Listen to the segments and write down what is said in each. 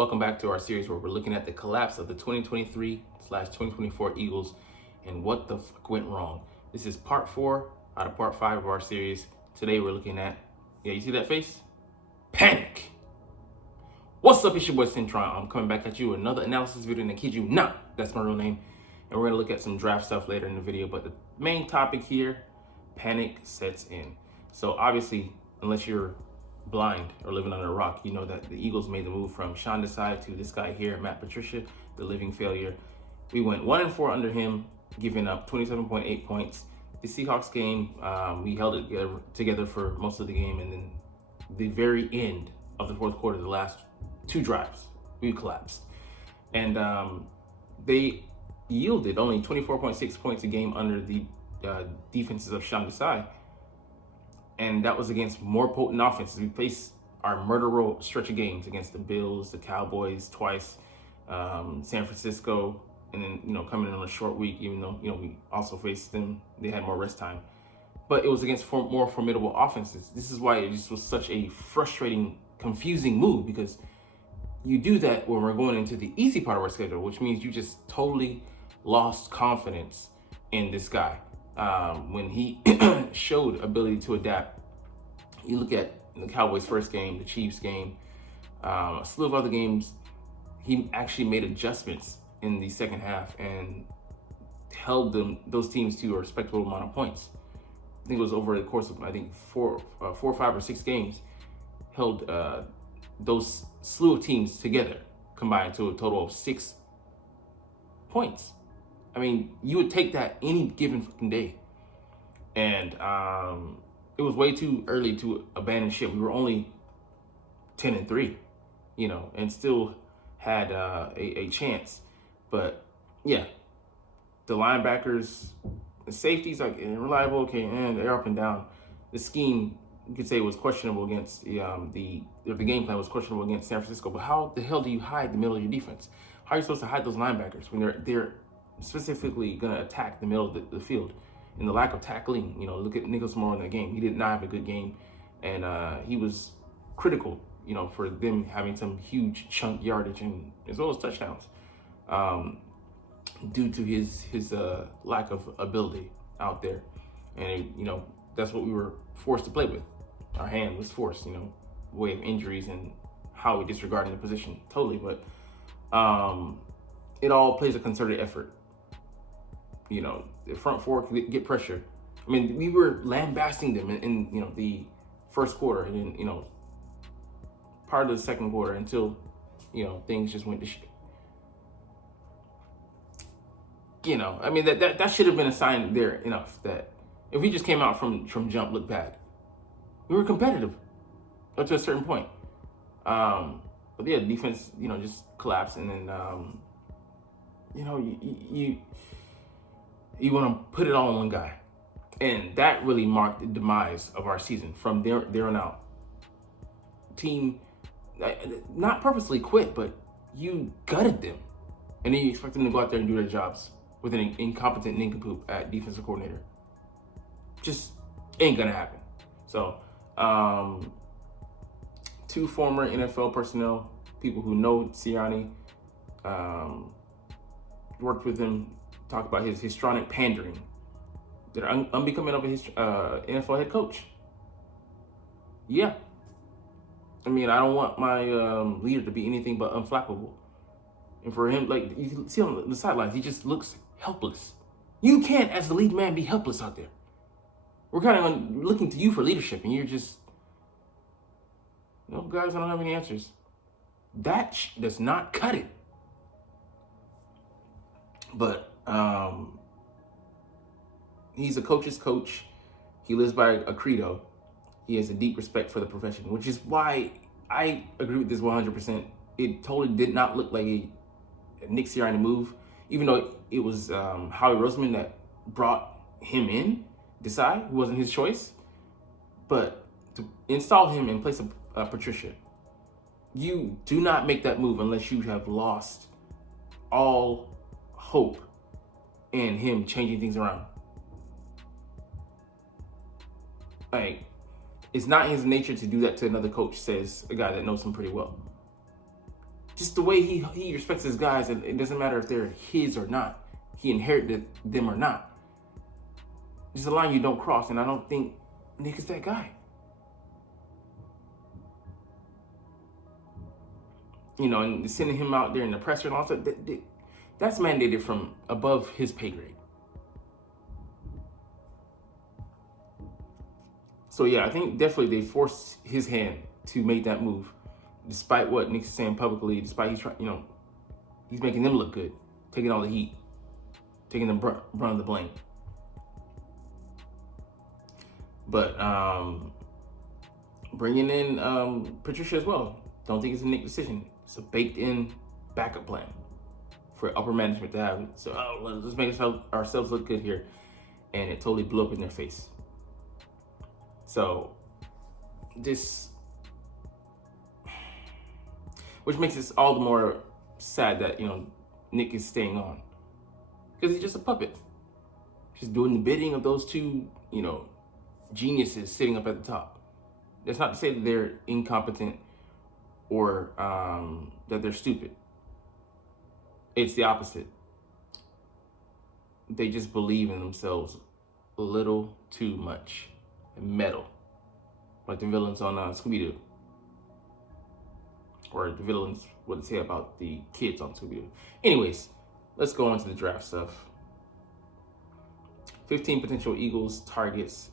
Welcome back to our series where we're looking at the collapse of the 2023/2024 Eagles and what the fuck went wrong. This is part 4 out of part 5 of our series. Today we're looking at, you see that face? Panic. What's up, it's your boy Cintron. I'm coming back at you with another analysis video, and I kid you not, that's my real name. And we're gonna look at some draft stuff later in the video, but the main topic here, panic sets in. So obviously, unless you're blind or living under a rock, you know that the Eagles made the move from Sean Desai to this guy here, Matt Patricia, the living failure. We went 1-4 under him, giving up 27.8 points. The Seahawks game, we held it together for most of the game, and then the very end of the fourth quarter, the last 2 drives, we collapsed. And they yielded only 24.6 points a game under the defenses of Sean Desai. And that was against more potent offenses. We faced our murder row stretch of games against the Bills, the Cowboys twice, San Francisco, and then, coming in on a short week, even though, we also faced them. They had more rest time. But it was against more formidable offenses. This is why it just was such a frustrating, confusing move, because you do that when we're going into the easy part of our schedule, which means you just totally lost confidence in this guy. When he showed ability to adapt, you look at the Cowboys' first game, the Chiefs game, a slew of other games, he actually made adjustments in the second half and held those teams to a respectable amount of points. I think it was over the course of, 4, 5, or 6 games, held those slew of teams together, combined to a total of 6 points. I mean, you would take that any given fucking day. And it was way too early to abandon ship. We were only 10-3, and still had a chance. But yeah, the linebackers, the safeties are reliable, okay, and they're up and down. The scheme, you could say, was questionable against the game plan was questionable against San Francisco. But how the hell do you hide the middle of your defense? How are you supposed to hide those linebackers when they're specifically going to attack the middle of the field? And the lack of tackling, look at Nicholas Moore in that game. He did not have a good game, and he was critical, for them having some huge chunk yardage and as well as touchdowns, due to his lack of ability out there. And that's what we were forced to play with. Our hand was forced, way of injuries and how we disregarded the position totally. But it all plays a concerted effort. The front four can get pressure. I mean, we were lambasting them in the first quarter, and then part of the second quarter, until things just went to shit. I mean, that should have been a sign there enough that if we just came out from jump looked bad, we were competitive up to a certain point. But yeah, defense just collapsed, and then you want to put it all on one guy. And that really marked the demise of our season from there on out. Team, not purposely quit, but you gutted them. And then you expect them to go out there and do their jobs with an incompetent nincompoop at defensive coordinator. Just ain't gonna happen. So, 2 former NFL personnel, people who know Sirianni, worked with him, talk about his histrionic pandering, that unbecoming of a NFL head coach. Yeah. I mean, I don't want my leader to be anything but unflappable. And for him, like you can see on the sidelines, he just looks helpless. You can't, as the lead man, be helpless out there. We're kind of looking to you for leadership, and you're just, guys, I don't have any answers. That does not cut it. But he's a coach's coach. He lives by a credo. He has a deep respect for the profession, which is why I agree with this 100%. It totally did not look like a Nick Sirianni move, even though it was Howie Roseman that brought him in. Desai, who wasn't his choice. But to install him in place of Patricia, you do not make that move unless you have lost all hope in him changing things around. Like, it's not his nature to do that to another coach, says a guy that knows him pretty well. just the way he respects his guys, and it doesn't matter if they're his or not. He inherited them or not. There's a line you don't cross, and I don't think Nick is that guy. You know, and sending him out there in the presser and all that's mandated from above his pay grade. So yeah, I think definitely they forced his hand to make that move, despite what Nick's saying publicly. Despite he's making them look good, taking all the heat, taking the brunt of the blame. But bringing in Patricia as well, don't think it's a Nick decision. It's a baked-in backup plan for upper management to have. So let's make ourselves look good here, and it totally blew up in their face. So this, which makes it all the more sad that Nick is staying on, because he's just a puppet, just doing the bidding of those two geniuses sitting up at the top. That's not to say that they're incompetent or that they're stupid. It's the opposite. They just believe in themselves a little too much and meddle, like the villains on Scooby-Doo, or the villains what they say about the kids on Scooby-Doo. Anyways, let's go on to the draft stuff. 15 potential Eagles targets.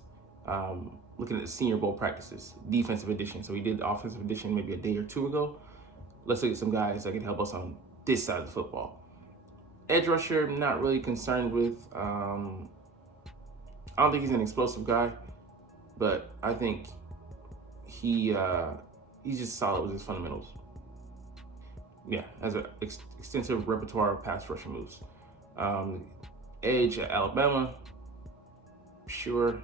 Looking at the Senior Bowl practices, defensive edition. So we did the offensive edition maybe a day or two ago. Let's look at some guys that can help us on this side of the football. Edge rusher, I'm not really concerned with. I don't think he's an explosive guy, but I think he's just solid with his fundamentals. Yeah, has an extensive repertoire of pass rushing moves. Edge at Alabama, sure.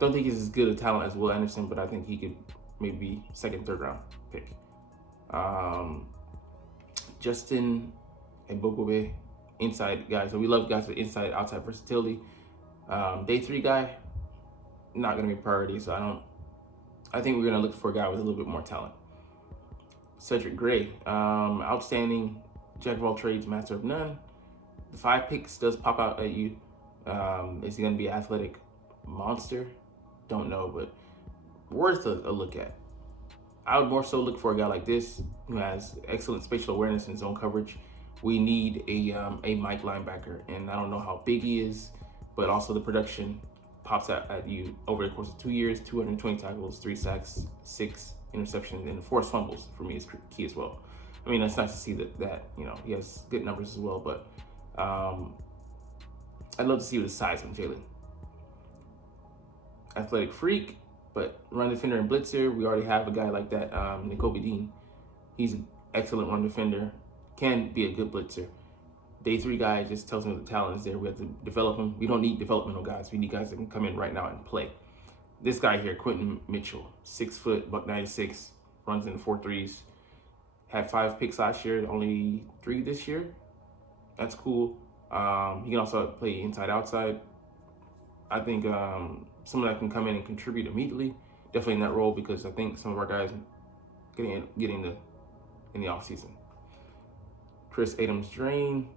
Don't think he's as good a talent as Will Anderson, but I think he could maybe be second, third round pick. Justin Ebogobe, inside guy. So we love guys with inside, outside versatility. Day 3 guy, not going to be a priority. So I think we're going to look for a guy with a little bit more talent. Cedric Gray, outstanding, jack of all trades, master of none. The 5 picks does pop out at you. Is he going to be an athletic monster? Don't know, but worth a look at. I would more so look for a guy like this who has excellent spatial awareness and zone coverage. We need a Mike linebacker, and I don't know how big he is, but also the production pops out at you over the course of 2 years: 220 tackles, 3 sacks, 6 interceptions, and 4 fumbles for me is key as well. I mean, it's nice to see that he has good numbers as well, but I'd love to see the size of Jalen. Athletic freak, but run defender and blitzer. We already have a guy like that, Nakobe Dean. He's an excellent run defender, can be a good blitzer. Day 3 guy just tells me the talent is there. We have to develop him. We don't need developmental guys. We need guys that can come in right now and play. This guy here, Quentin Mitchell, 6 foot, $196, runs in the 4.3s. Had 5 picks last year, only 3 this year. That's cool. He can also play inside, outside. I think someone that can come in and contribute immediately, definitely in that role, because I think some of our guys getting in the offseason. Chris Adams-Drain,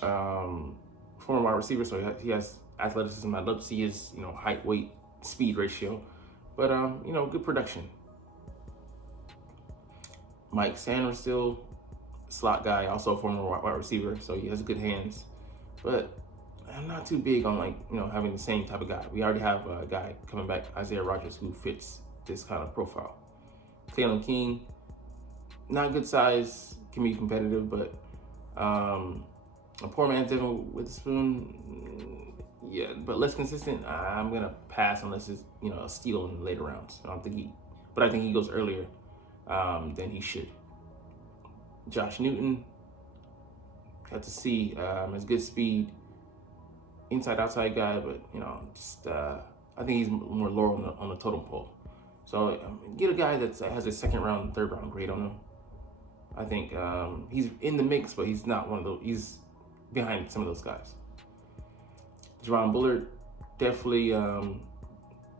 former wide receiver, so he has athleticism. I'd love to see his height, weight, speed ratio, but good production. Mike Sanders, still slot guy, also a former wide receiver, so he has good hands, but I'm not too big on having the same type of guy. We already have a guy coming back, Isaiah Rodgers, who fits this kind of profile. Kalen King, not good size, can be competitive, but a poor man's Devin Witherspoon, yeah, but less consistent. I'm gonna pass unless it's a steal in the later rounds. I think he goes earlier than he should. Josh Newton, got to see has good speed. Inside outside guy, but I think he's more lower on the totem pole. So get a guy that has a 2nd round, 3rd round grade on him. I think he's in the mix, but he's not one of those. He's behind some of those guys. Jerron Bullard, definitely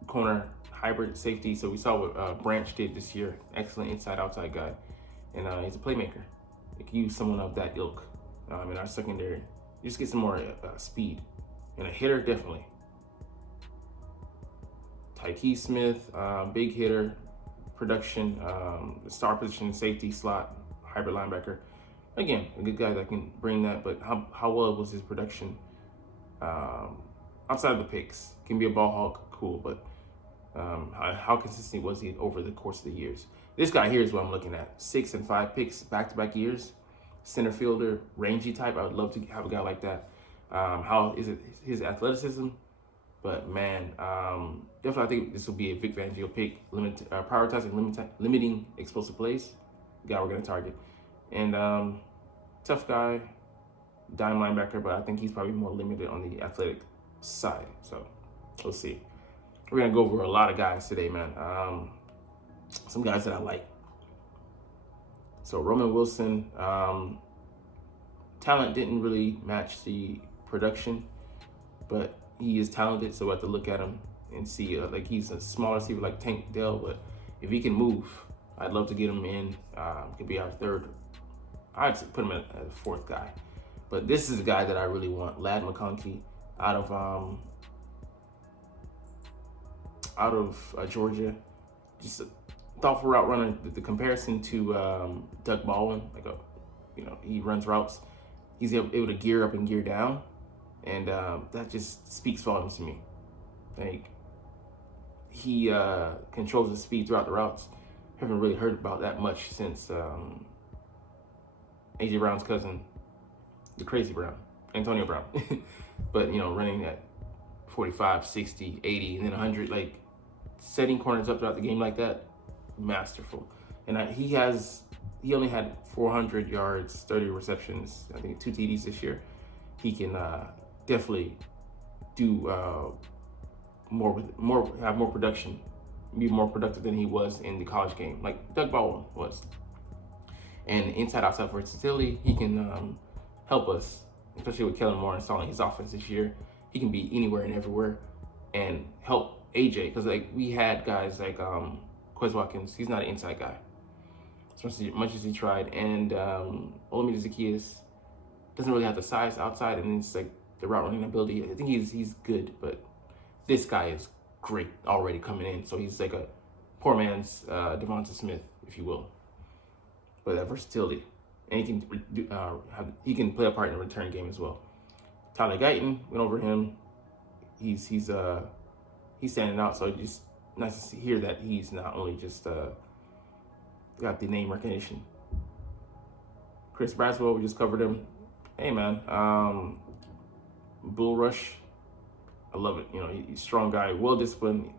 corner hybrid safety. So we saw what Branch did this year. Excellent inside outside guy, and he's a playmaker. We could use someone of that ilk in our secondary. Just get some more speed. And a hitter, definitely. Tyke Smith, big hitter, production, star position, safety, slot, hybrid linebacker. Again, a good guy that can bring that, but how well was his production outside of the picks? Can be a ball hawk, cool, but how consistent was he over the course of the years? This guy here is what I'm looking at. 6 and 5 picks back-to-back years. Center fielder, rangy type. I would love to have a guy like that. How is it his athleticism? But man, definitely I think this will be a Vic Fangio pick. Prioritizing limiting explosive plays. Guy we're gonna target. And tough guy, dime linebacker, but I think he's probably more limited on the athletic side. So we'll see. We're gonna go over a lot of guys today, man. Some guys that I like. So Roman Wilson, talent didn't really match the production, but he is talented, so we have to look at him and see. Like he's a smaller receiver like Tank Dell, but if he can move, I'd love to get him in. Could be our third. I'd put him as a fourth guy. But this is a guy that I really want. Ladd McConkey out of Georgia. Just a thoughtful route runner. The comparison to Doug Baldwin, he runs routes. He's able to gear up and gear down, and that just speaks volumes to me. Like he controls his speed throughout the routes. Haven't really heard about that much since AJ Brown's cousin, the crazy Brown, Antonio Brown. But running at 45, 60, 80, and then 100, like setting corners up throughout the game like that, masterful. And he only had 400 yards, 30 receptions, I think 2 TDs this year. He can definitely do have more production, be more productive than he was in the college game, like Doug Baldwin was. And inside-outside versatility, he can help us, especially with Kellen Moore installing his offense this year. He can be anywhere and everywhere and help AJ, because we had guys like Quez Watkins. He's not an inside guy, as much as he tried. And Olamide Zaccheaus doesn't really have the size outside, and it's like the route running ability. I think he's good, but this guy is great already coming in. So he's like a poor man's Devonta Smith, if you will. But that versatility, and he can play a part in the return game as well. Tyler Guyton, went over him. He's standing out. So it's just nice to hear that he's not only just got the name recognition. Chris Braswell, we just covered him. Hey man, bull rush. I love it. He's a strong guy, well disciplined.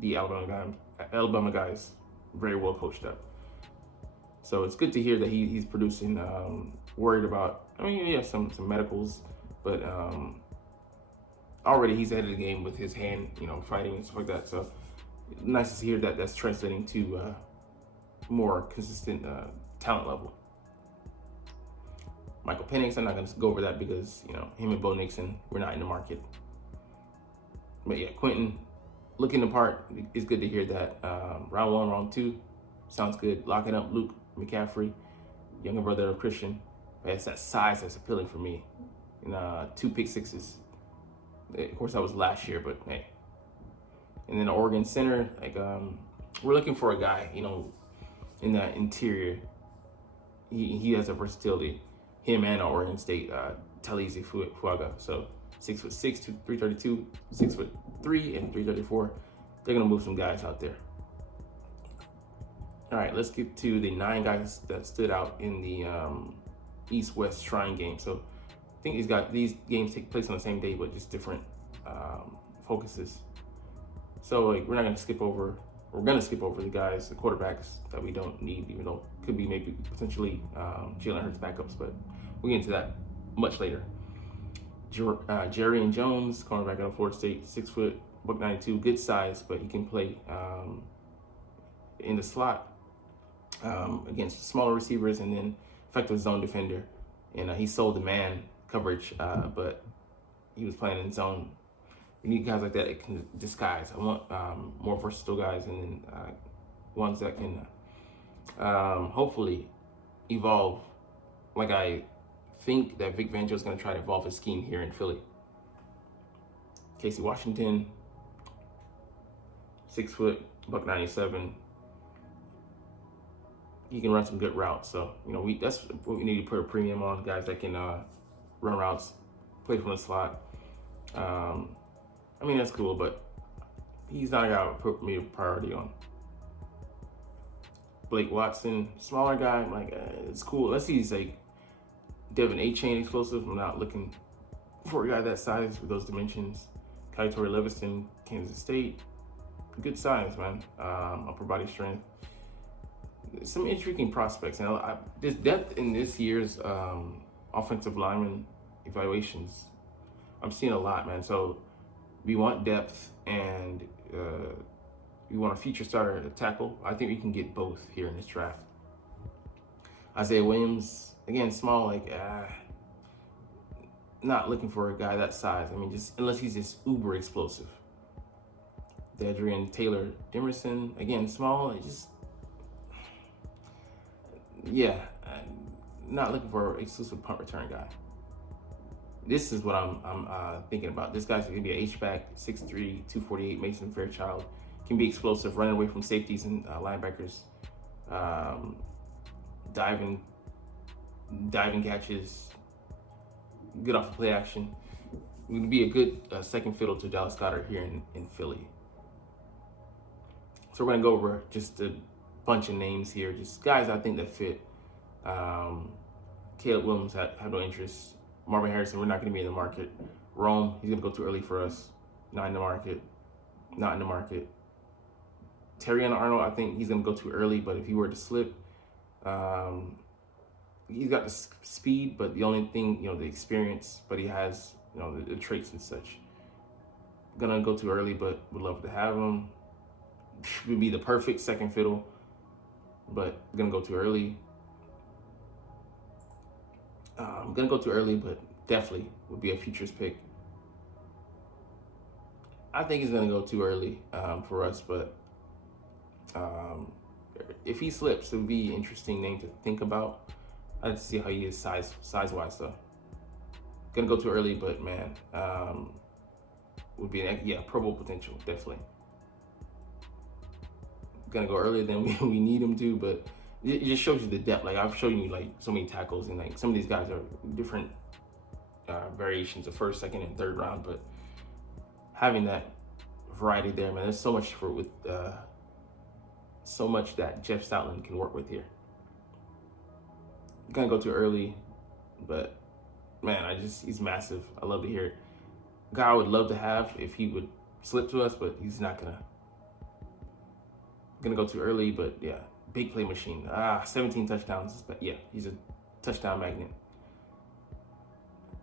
The Alabama guy is very well coached up. So it's good to hear that he's producing. Worried about, some medicals, but already he's ahead of the game with his hand, fighting and stuff like that. So nice to hear that that's translating to more consistent talent level. Michael Penix, I'm not going to go over that because, him and Bo Nixon, we're not in the market. But yeah, Quentin, looking the part, it's good to hear that. Round 1, round 2, sounds good. Locking up Luke McCaffrey, younger brother of Christian. But it's that size that's appealing for me. And 2 pick sixes. Of course, that was last year, but hey. And then the Oregon center, we're looking for a guy, in the interior. He has a versatility. Him and Oregon State, Talizi Fuaga. So 6'6", 332, 6'3", and 334. They're gonna move some guys out there. All right, let's get to the 9 guys that stood out in the East-West Shrine game. So I think these games take place on the same day, but just different focuses. So we're gonna skip over the guys, the quarterbacks that we don't need, even though it could be maybe potentially Jalen Hurts backups, but we'll get into that much later. Jerry and Jones, cornerback out of Florida State, 6 foot, $192, good size, but he can play in the slot against smaller receivers and then effective zone defender. And he sold the man coverage, but he was playing in zone. We need guys like that that can disguise. I want more versatile guys, and then ones that can hopefully evolve like I think that Vic Fangio is going to try to evolve his scheme here in Philly. Casey Washington, 6 foot, $197. He can run some good routes. So, that's what we need to put a premium on, guys that can run routes, play from the slot. That's cool, but he's not a guy I would put me a priority on. Blake Watson, smaller guy, it's cool. Let's see, he's like Devin A-Chain explosive. I'm not looking for a guy that size with those dimensions. Kaitori Leviston, Kansas State, good size, man. Upper body strength. Some intriguing prospects. And there's depth in this year's offensive lineman evaluations. I'm seeing a lot, man. So we want depth and we want a future starter at tackle. I think we can get both here in this draft. Isaiah Williams, again, small, not looking for a guy that size. Just unless he's just uber explosive. Adrian Taylor Demerson, again, small, not looking for an exclusive punt return guy. This is what I'm thinking about. This guy's gonna be an H-back, 6'3", 248, Mason Fairchild. Can be explosive, running away from safeties and linebackers. Diving catches, good off the play action. Would be a good second fiddle to Dallas Goedert here in Philly. So we're gonna go over just a bunch of names here, just guys I think that fit. Caleb Williams have no interest. Marvin Harrison, we're not gonna be in the market. Rome, he's gonna go too early for us. Not in the market. Terrion Arnold, I think he's gonna go too early, but if he were to slip, he's got the speed, but the only thing, the experience, but he has, the traits and such. Gonna go too early, but would love to have him. Would be the perfect second fiddle, but gonna go too early. I'm gonna go too early, but definitely would be a futures pick. I think he's gonna go too early for us, but if he slips, it would be an interesting name to think about. I'd see how he is size-wise, though. Gonna go too early, but man, would be Pro Bowl potential, definitely. Gonna go earlier than we need him to, but it just shows you the depth. I've shown you so many tackles, and some of these guys are different variations of first, second, and third round. But having that variety there, man, there's so much so much that Jeff Stoutland can work with here. Gonna go too early, but man, he's massive. I love to hear it. Guy I would love to have if he would slip to us, but he's not gonna go too early. But yeah, big play machine. 17 touchdowns. But yeah, he's a touchdown magnet.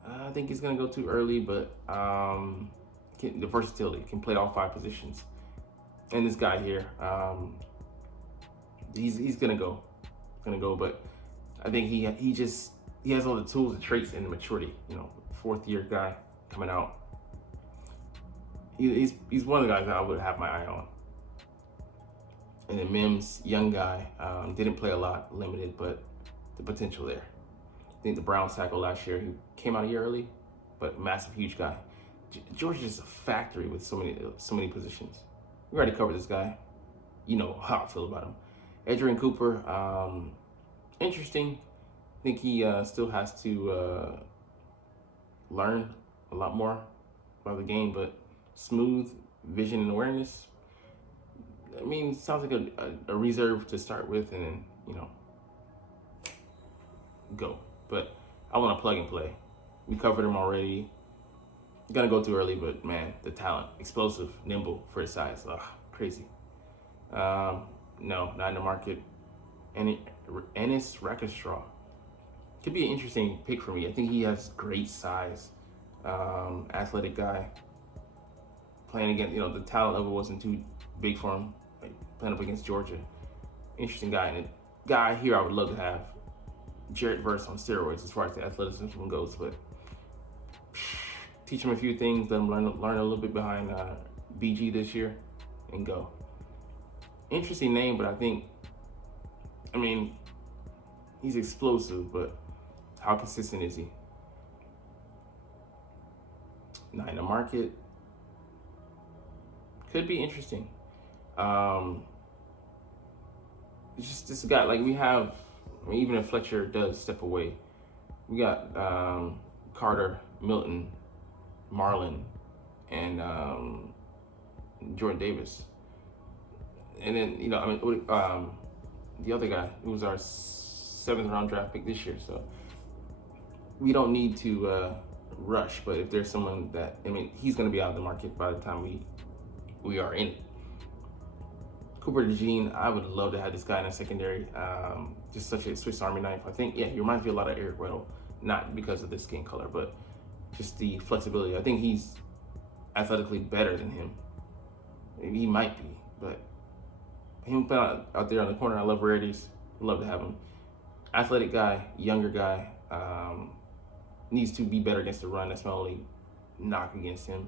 I think he's gonna go too early, but the versatility, can play all 5 positions. And this guy here, he's gonna go, but I think he has all the tools and traits and the maturity. 4th year guy coming out. He's one of the guys that I would have my eye on. And then Mims, young guy, didn't play a lot, limited, but the potential there. I think the Browns tackle last year, he came out a year early, but massive, huge guy. Georgia's a factory with so many positions. We already covered this guy. You know how I feel about him. Adrian Cooper, interesting. I think he still has to learn a lot more about the game, but smooth vision and awareness. Sounds like a reserve to start with, and then, go. But I want to plug and play. We covered him already. Gonna go too early, but man, the talent, explosive, nimble for his size. Crazy. No, not in the market. Ennis Rackstraw could be an interesting pick for me. I think he has great size, athletic guy. Playing against, the talent level wasn't too big for him. Playing up against Georgia, interesting guy. And a guy here I would love to have, Jarrett Verse on steroids as far as the athleticism goes, but teach him a few things, let him learn a little bit behind BG this year, and go. Interesting name, but I think, he's explosive, but How consistent is he? Not in the market. Could be interesting. It's just this guy, like we have, I mean, even if Fletcher does step away, we got Carter, Milton, Marlon, and Jordan Davis. And then, you know, I mean, the other guy, who was our 7th round draft pick this year. So we don't need to rush, but if there's someone that, I mean, he's going to be out of the market by the time we are in it. Cooper DeJean, I would love to have this guy in a secondary. Just such a Swiss Army knife. I think, yeah, he reminds me a lot of Eric Weddle, not because of the skin color, but just the flexibility. I think he's athletically better than him. Maybe he might be, but him out there on the corner, I love rarities. Love to have him. Athletic guy, younger guy, needs to be better against the run. That's my only knock against him.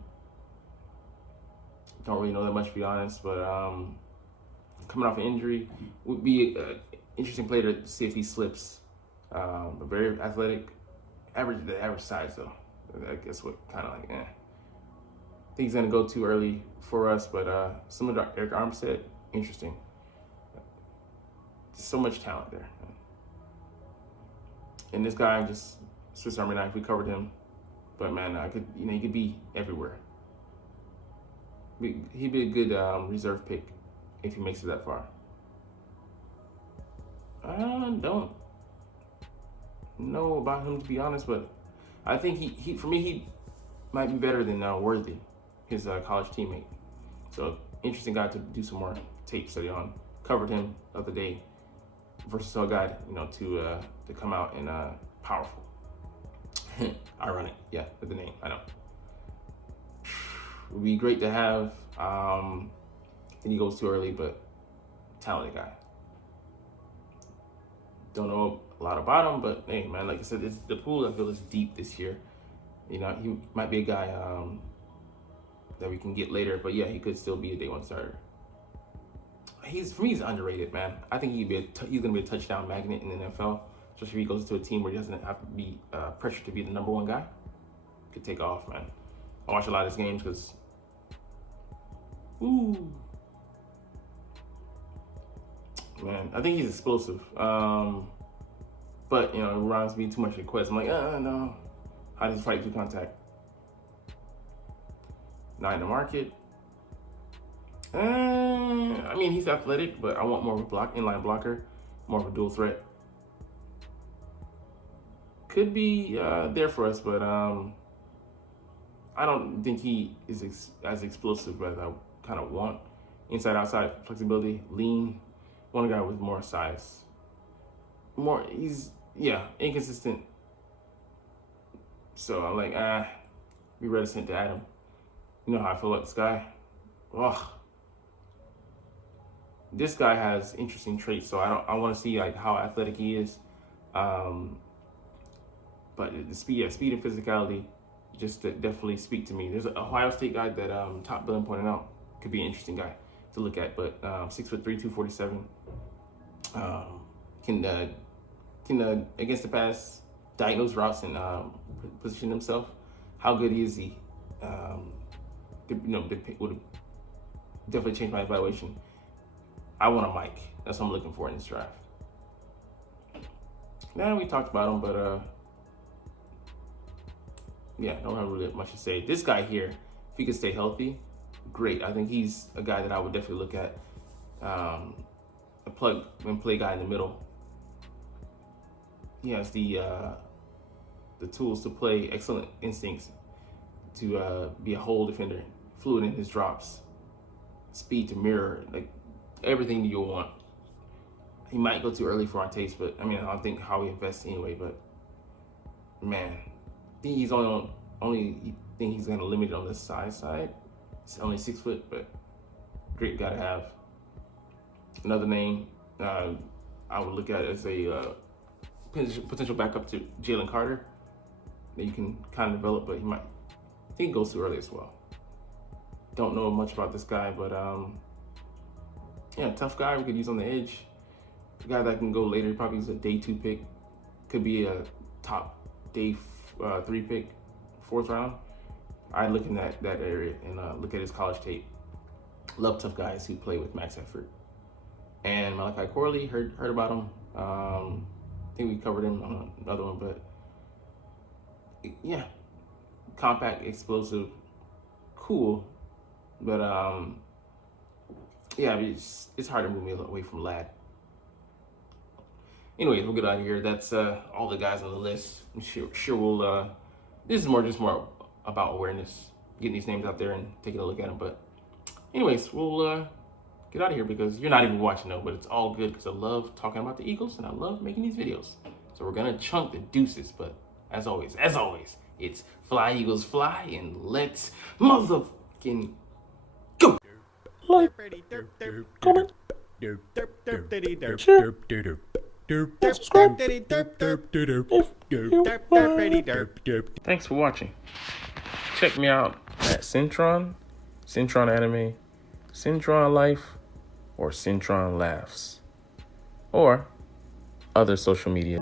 Don't really know that much, to be honest, but coming off an injury would be an interesting player to see if he slips. But very athletic, the average size though. I guess what kind of like, I think he's gonna go too early for us, but similar to Eric Armstead, interesting. So much talent there. And this guy, just Swiss Army knife, we covered him. But man, he could be everywhere. He'd be a good reserve pick if he makes it that far. I don't know about him, to be honest, but I think he for me, he might be better than Worthy, his college teammate. So interesting guy to do some more tape study on. Covered him the other day. Versatile guy, you know, to come out and powerful. Ironic, yeah, with the name, I know. Would be great to have. And he goes too early, but talented guy. Don't know a lot about him, but hey, man, like I said, the pool I feel is deep this year. You know, he might be a guy that we can get later, but yeah, he could still be a day one starter. For me, he's underrated, man. I think he's gonna be a touchdown magnet in the NFL, especially if he goes to a team where he doesn't have to be pressured to be the number one guy. Could take off, man. I watch a lot of his games because, man, I think he's explosive. But you know, it reminds me too much of Quest. I'm like, no. How does he fight through contact? Not in the market. I mean, he's athletic, but I want more of a inline blocker, more of a dual threat. Could be there for us, but I don't think he is as explosive as I kind of want. Inside, outside, flexibility, lean. Want a guy with more size. He's inconsistent. So I'm like, be reticent to add him. You know how I feel about this guy. This guy has interesting traits, so I want to see like how athletic he is. But the speed and physicality just definitely speak to me. There's an Ohio State guy that Top Billing pointed out could be an interesting guy to look at, but 6'3", 247. Can against the pass diagnose routes and position himself. How good is he? Would definitely change my evaluation. I want a Mike. That's what I'm looking for in this draft. Now we talked about him, but don't have really much to say. This guy here, if he could stay healthy, great. I think he's a guy that I would definitely look at. A plug and play guy in the middle. He has the tools to play, excellent instincts to be a hole defender, fluid in his drops, speed to mirror, like everything you'll want. He might go too early for our taste, but I mean, I don't think how he invests anyway. But man, I think he's only thing he's gonna limit it on the size side. It's only 6 foot, but great guy to have. Another name I would look at as a potential backup to Jalen Carter that you can kind of develop, but I think he goes too early as well. Don't know much about this guy, but tough guy we could use on the edge. A guy that can go later, probably is a day 2 pick. Could be a top day 3 pick, 4th round, I look in that area and look at his college tape. Love tough guys who play with max effort. And Malachi Corley, heard about him. I think we covered him on another one, but yeah, compact, explosive, cool. But yeah, it's hard to move me away from Lad. Anyways, we'll get out of here. That's all the guys on the list. I'm sure we'll. This is just more about awareness, getting these names out there and taking a look at them. But anyways, we'll get out of here because you're not even watching though. But it's all good because I love talking about the Eagles and I love making these videos. So we're gonna chunk the deuces. But as always, it's fly Eagles fly and let's motherfucking go. Like, comment, share, and subscribe. Thanks for watching. Check me out at Cintron, Cintron Anime, Cintron Life, or Cintron Laughs, or other social media.